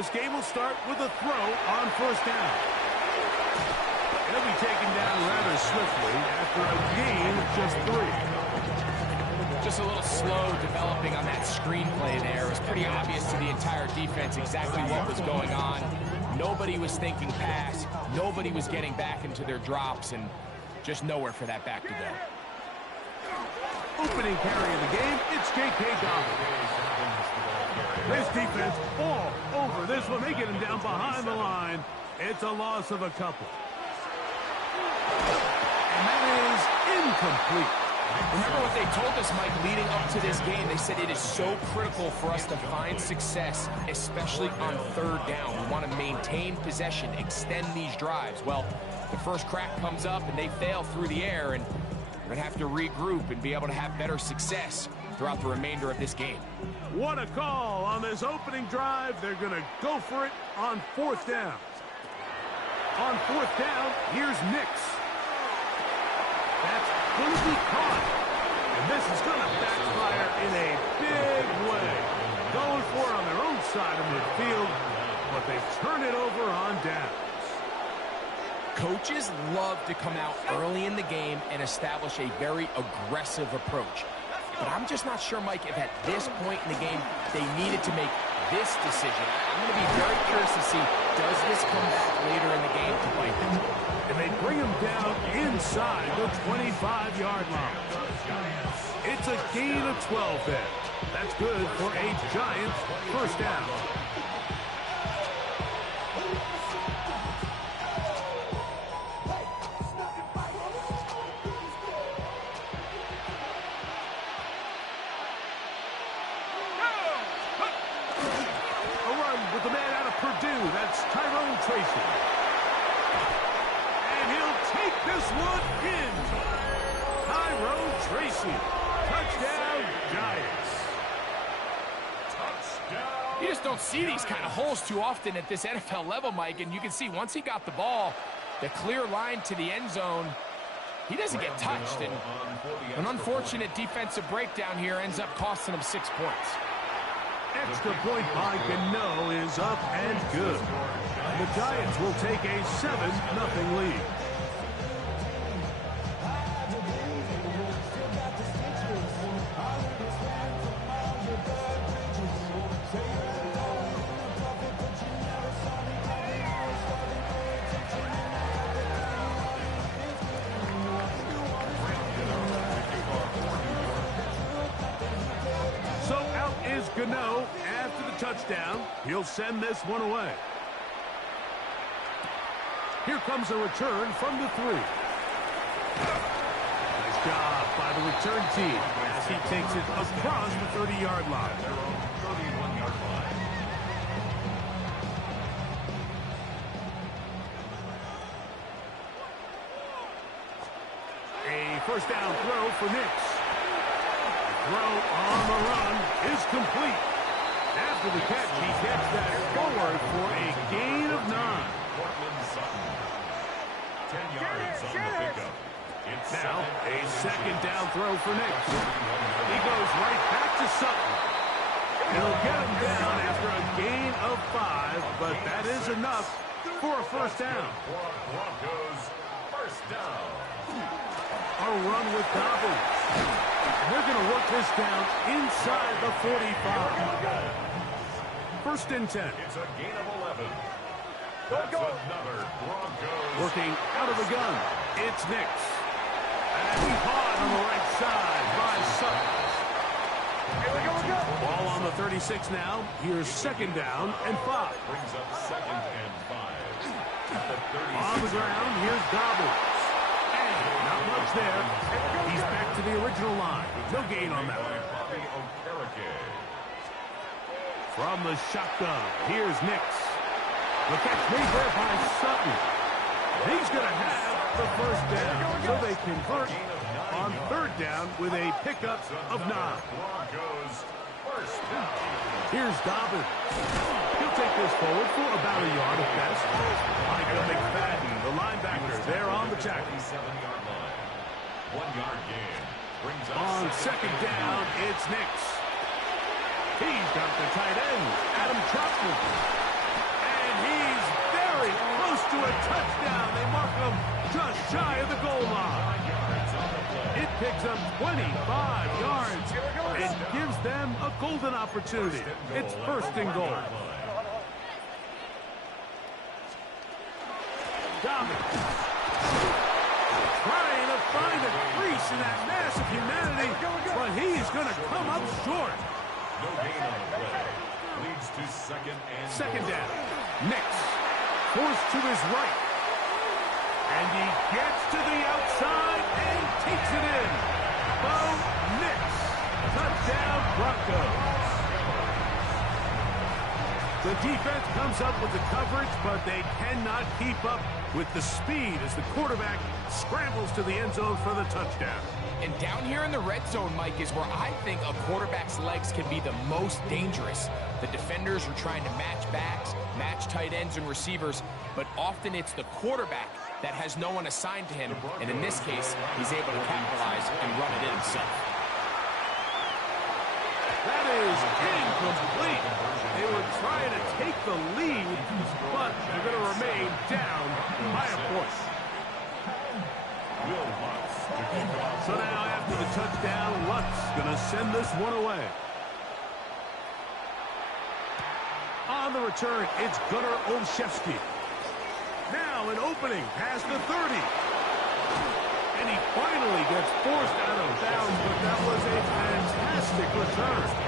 This game will start with a throw on first down. He'll be taken down rather swiftly after a gain of just 3. Just a little slow developing on that screenplay there. It was pretty obvious to the entire defense exactly what was going on. Nobody was thinking pass. Nobody was getting back into their drops, and just nowhere for that back to go. Opening carry of the game, it's J.K. Dobbins. This defense all over this one. They get him down behind the line. It's a loss of a couple. And that is incomplete. Remember what they told us, Mike, leading up to this game. They said it is so critical for us to find success, especially on third down. We want to maintain possession, extend these drives. Well, the first crack comes up and they fail through the air, and we're going to have to regroup and be able to have better success throughout the remainder of this game. What a call on this opening drive. They're going to go for it on fourth down. On fourth down, here's Nix. That's going to be caught. And this is going to backfire in a big way. Going for it on their own side of midfield, but they turn it over on downs. Coaches love to come out early in the game and establish a very aggressive approach. But I'm just not sure, Mike, if at this point in the game they needed to make this decision. I'm going to be very curious to see, does this come back later in the game to bite them? And they bring him down inside the 25-yard line. It's a gain of 12 there. That's good for a Giants first down. That's Tyrone Tracy. And he'll take this one in. Tyrone Tracy. Touchdown, Giants. Touchdown. You just don't see these kind of holes too often at this NFL level, Mike. And you can see once he got the ball, the clear line to the end zone, he doesn't get touched. And an unfortunate defensive breakdown here ends up costing him 6 points. Extra point by Gano is up and good. The Giants will take a 7-0 lead. So out is Gano after the touchdown. He'll send this one away. Here comes a return from the 3. Nice job by the return team as he takes it across the 30-yard line. A first down throw for Nix. The throw on the run is complete. After the catch, he gets that forward for a gain of 9. 10 yards on the pickup. Now, a second down throw for Nix. He goes right back to Sutton. He'll get him down after a gain of 5, but that is enough for a first down. Broncos, first down. A run with Dobbins. They're going to work this down inside the 45. First and 10. It's a gain of 11. That's another Broncos. Working out of the gun, it's Nix. And he caught on the right side by Sutton. Here we go. Ball on the 36 now. Here's second down and 5. Brings up second and 5. At the 36. On the ground, here's Dobbins. And not much there. He's back to the original line. No gain on that one. From the shotgun, here's Nix. The catch made there by Sutton. He's going to have the first down. So they convert on third down with a pickup of 9. Here's Dobbins. He'll take this forward for about a yard at best. Michael McFadden, the linebacker, there on the tackle. 7-yard line. 1-yard gain. Brings up On second down, it's Nix. He's got the tight end, Adam Troutman. touchdown. They mark them just shy of the goal line. It picks up 25 yards and gives them a golden opportunity. It's first and goal. Dobbins trying to find a crease in that mass of humanity, but he's going to come up short. No gain on the play. Leads to second down. Nix forced to his right. And he gets to the outside and takes it in. Bo Nix. Touchdown Broncos. The defense comes up with the coverage, but they cannot keep up with the speed as the quarterback scrambles to the end zone for the touchdown. And down here in the red zone, Mike, is where I think a quarterback's legs can be the most dangerous. The defenders are trying to match backs, match tight ends and receivers, but often it's the quarterback that has no one assigned to him, and in this case, he's able to capitalize and run it in himself. That is incomplete. They were trying to take the lead, but they're going to remain down by a point. So now after the touchdown, Lutz going to send this one away. On the return, it's Gunnar Olszewski. Now an opening past the 30. And he finally gets forced out of bounds, but that was a fantastic return.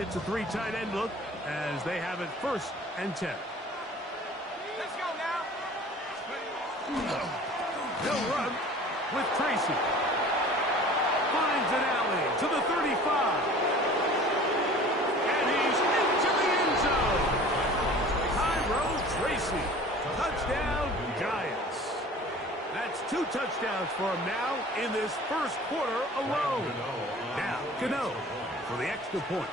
It's a three tight end look as they have it first and 10. Let's go now. He'll run with Tracy. Finds an alley to the 35. And he's into the end zone. Tyrone Tracy. Touchdown, Giants. That's 2 touchdowns for him now in this first quarter alone. Now, Cano for the extra point.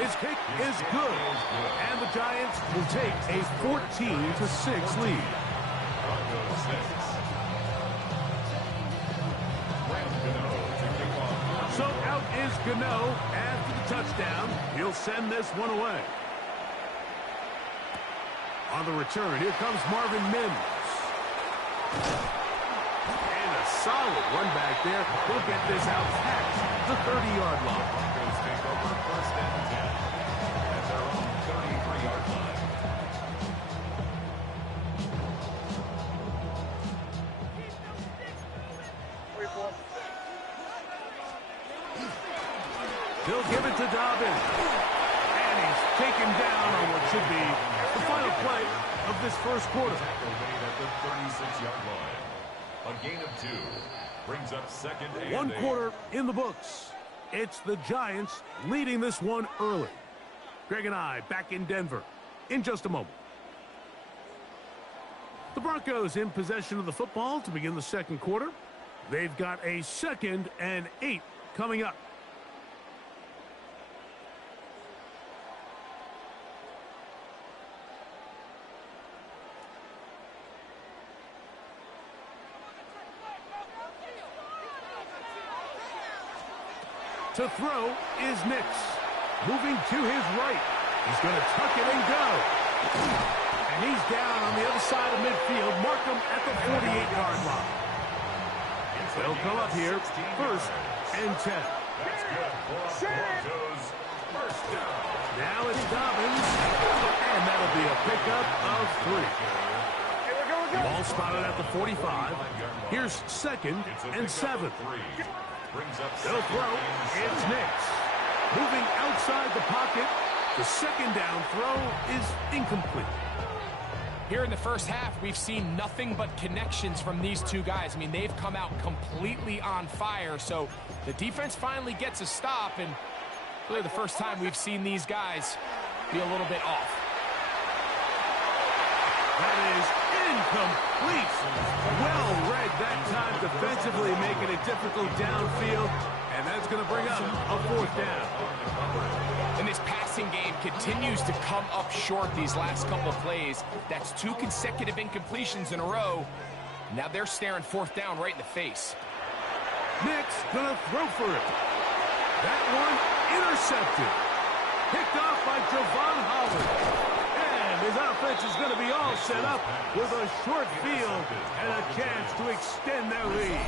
His kick is good, and the Giants will take a 14-6 lead. So out is Gano after the touchdown. He'll send this one away. On the return, here comes Marvin Mims. And a solid run back there. He'll get this out past the 30-yard line. First and 10 at their own 33-yard line. He'll give it to Dobbins. And he's taken down on what should be the final play of this first quarter. At the 36-yard line. A gain of 2 brings up second and 1 8. quarter in the books. It's the Giants leading this one early. Greg and I back in Denver in just a moment. The Broncos in possession of the football to begin the second quarter. They've got a 2nd and 8 coming up. To throw is Nix. Moving to his right. He's going to tuck it and go. And he's down on the other side of midfield. Mark him at the 48-yard line. They'll come up here first and 10. That's good for Broncos. First down. Now it's Dobbins. And that'll be a pickup of 3. Ball spotted at the 45. Here's 2nd and 7. They'll throw. It's Nix. Moving outside the pocket. The 2nd down throw is incomplete. Here in the first half, we've seen nothing but connections from these two guys. I mean, they've come out completely on fire. So the defense finally gets a stop, and really the first time we've seen these guys be a little bit off. That is incomplete. Well read that time defensively, making it difficult downfield, and that's going to bring up a 4th down. And this passing game continues to come up short these last couple plays. That's 2 consecutive incompletions in a row. Now they're staring fourth down right in the face. Nick's gonna throw for it. That one intercepted. Picked off by Javon Holland. And his offense is going to be all set up with a short field and a chance to extend their lead.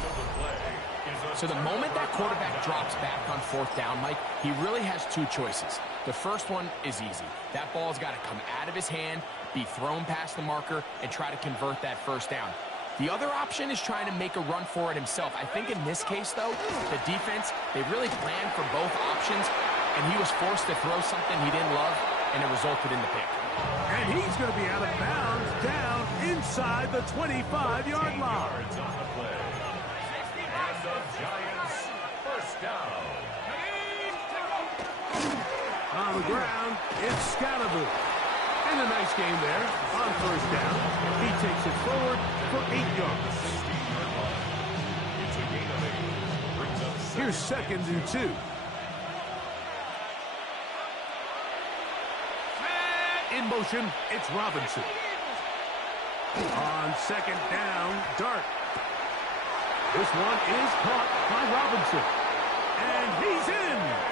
So the moment that quarterback drops back on fourth down, Mike, he really has two choices. The first one is easy. That ball's got to come out of his hand, be thrown past the marker, and try to convert that first down. The other option is trying to make a run for it himself. I think in this case, though, the defense, they really planned for both options, and he was forced to throw something he didn't love, and it resulted in the pick. And he's going to be out of bounds down inside the 25-yard line. Giants, first down. On the ground, it's Scalaboo. And a nice game there on first down. He takes it forward for 8 yards. It's a gain of 8. Brings up Here's 2nd and 2. In motion, it's Robinson. On 2nd down, Dart. This one is caught by Robinson. And he's in.